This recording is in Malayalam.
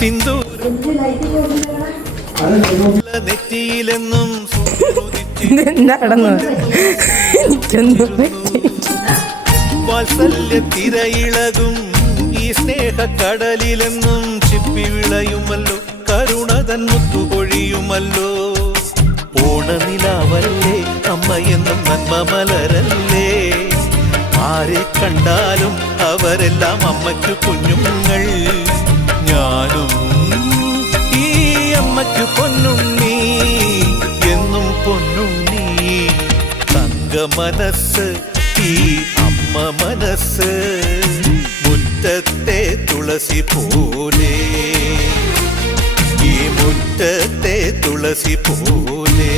സിന്ദൂരം നെറ്റിയിലെന്നും വാത്സല്യ തിരയിളകും ഈ സ്നേഹക്കടലിലെന്നും ചിപ്പി വിളയുമല്ലോ കരുണതൻ മുത്തുപൊഴിയുമല്ലോ. ഓണനിലാവല്ലേ അമ്മയെന്നും നന്മ മലരല്ലേ, ആരെ കണ്ടാലും അവരെല്ലാം അമ്മയ്ക്കു കുഞ്ഞുങ്ങൾ. ഞാനും ഈ അമ്മയ്ക്കു പൊന്നുണ്ണി, എന്നും പൊന്നുണ്ണി. തങ്ക മനസ്സ് ഈ അമ്മ മനസ്സ്, മുറ്റത്തെ തുളസി പോലെ, ഈ മുറ്റത്തെ തുളസി പോലെ.